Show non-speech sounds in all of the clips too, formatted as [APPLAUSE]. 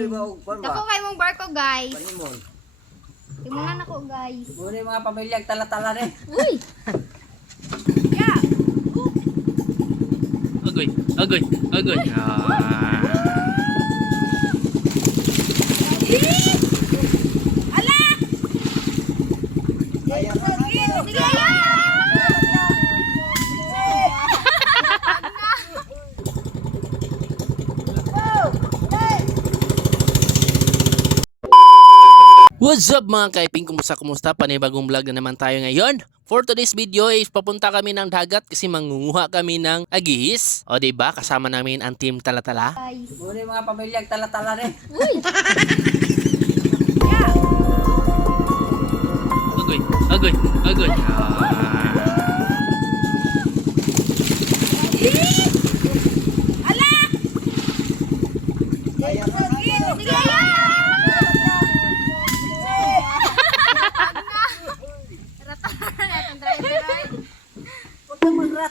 Muli ba og kwan Dako ba? kay mong barko guys. Panimon. Timunan ako guys. Muli mga pamilyang tala-tala rin. Uy! Agoy, agoy, agoy. Ah. Sige yan! What's up mga kaiping? Kumusta kumusta? Panibagong vlog na naman tayo ngayon. For today's video is papunta kami ng dagat kasi mangunguha kami ng agihis. O 'di ba? Kasama namin ang team Talatala. Guys. Muli mga pamilyang tala-tala rin. Uy! Agoy, agoy, agoy. Ah.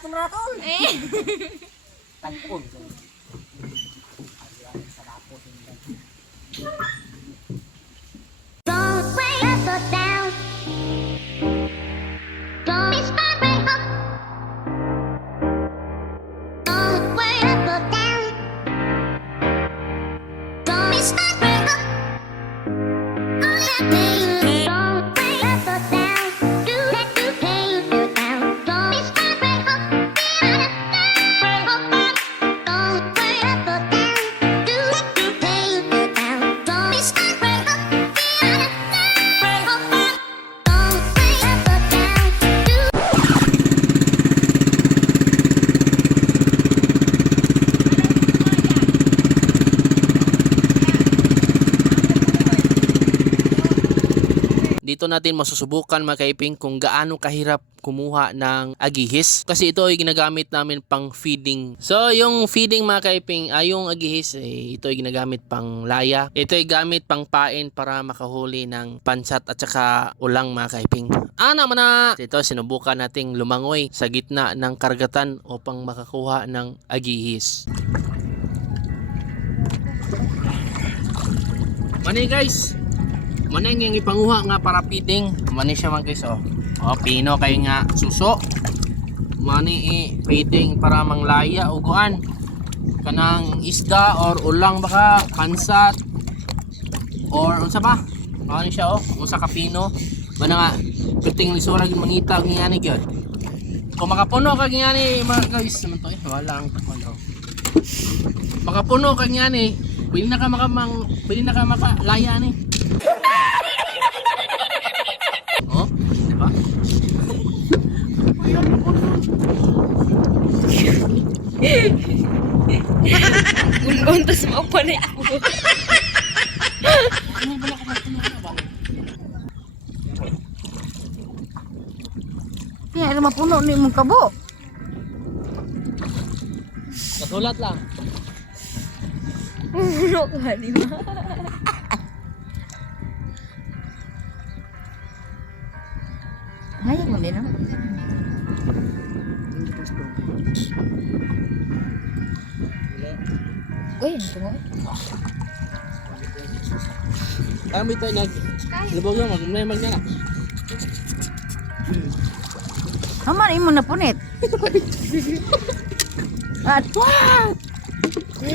Kang magraton-raton. Eh. Tagpon. Dito natin masusubukan mga kaiping kung gaano kahirap kumuha ng agihis kasi ito ay ginagamit namin pang feeding. So yung feeding mga kaiping ay yung agihis eh, ito ay ginagamit pang laya. Ito ay gamit pang pain para makahuli ng pansat at saka ulang mga kaiping. Ana man na! Ito sinubukan nating lumangoy sa gitna ng karagatan upang makakuha ng agihis. Mani guys, Maneng yung ipanguha nga para feeding. Mani siya man guys oh. Oh, pino kay nga suso. Mani i feeding para manglaya uguan. Kanang isda or ulang baka pansat or unsa ba? Mani siya oh, unsa ka pino. Mana nga piting ni sura gyud mangita ngani gyud. Kung makapuno ka ngani mga guys, naman to eh, wala ang. Makapuno ka ngani, pwede na ka makamang, pwede na ka makalaya ni. [LAUGHS] Oh, di ba? Ulon, tas maupa na ako. Kaya ano mapuno ni mong kabo. Nasulat lang. Puno ka, di ba? Hayag mo din, no? Uy, ito mo? Kami tayo nag... Lubog yung mag may mag na. Aman, imo na punit. [LAUGHS] At, wow!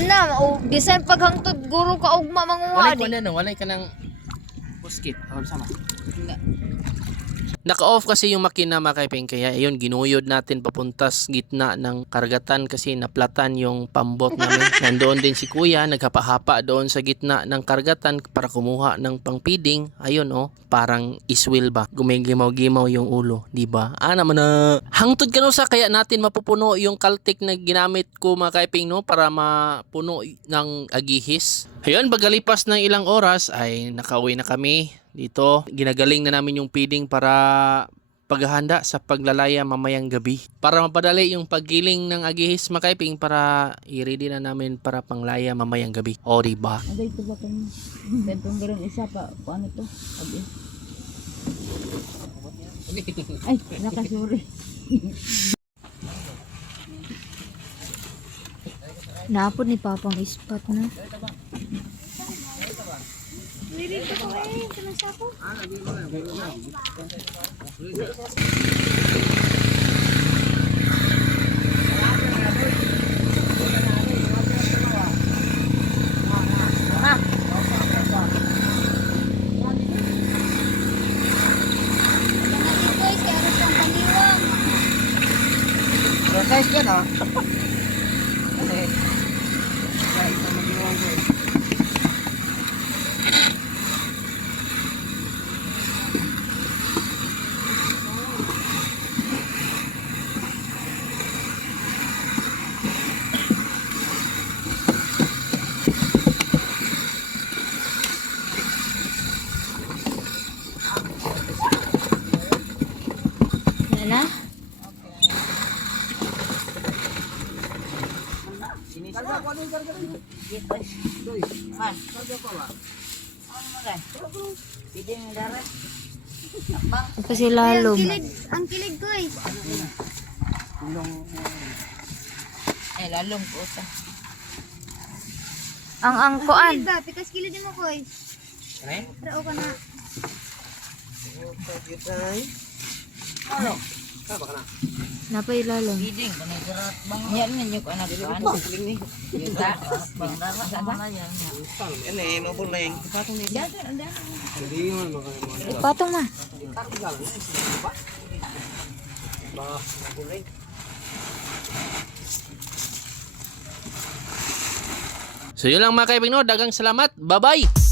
Na, o, bisan paghangtod guro ka ugma manguha Walay ko di. na no, walay ka ng buskit. Or sama. Naka-off kasi yung makina mga kaiping kaya ayun ginuyod natin papuntas gitna ng karagatan kasi naplatan yung pambot namin. [LAUGHS] Nandoon din si kuya naghapa-hapa doon sa gitna ng karagatan para kumuha ng pangpiding. Ayun oh, parang iswil ba? Gumigimaw-gimaw yung ulo, di ba? Ah naman na. Hangtod ka no sa kaya natin mapupuno yung kaltik na ginamit ko mga kaiping no para mapuno ng agihis. Ayun, pagkalipas ng ilang oras ay nakauwi na kami dito. Ginagaling na namin yung feeding para paghahanda sa paglalaya mamayang gabi. Para mapadali yung paggiling ng agihis makaiping para i-ready na namin para panglaya mamayang gabi. O, diba? Ada itu ba kayo? Bentong garang isa pa. Paano to? Abi. Ay, nakasuri. Napod ni Papang ispat na. Guys, kaya ano siyang kaniwang. Exercise yan ah. Kasi, kaya ito mag-iwan ko eh. Yan na. Karga ko ano yung karga rin? Doy, man, karga pa ba? Ano mo rin? Pwede yung darat. Ito si Lalom. Ang kilig guys. Tulong. Eh, lalong po sa. Ang angkoan. ba? Pikas kilid mo guys. Ano? Rao ka na. Ano? Kaba ka na? Biding, kanay garat bang. Yan na nyo ko anak ko. Ano? Yuta. Sa sa. Yan eh, mabulang. Katong ni Yan, yan, yan. Yun, mga Ipatong na, ba? Ba. So yun lang mga kaibigan, no? dagang salamat. Bye-bye!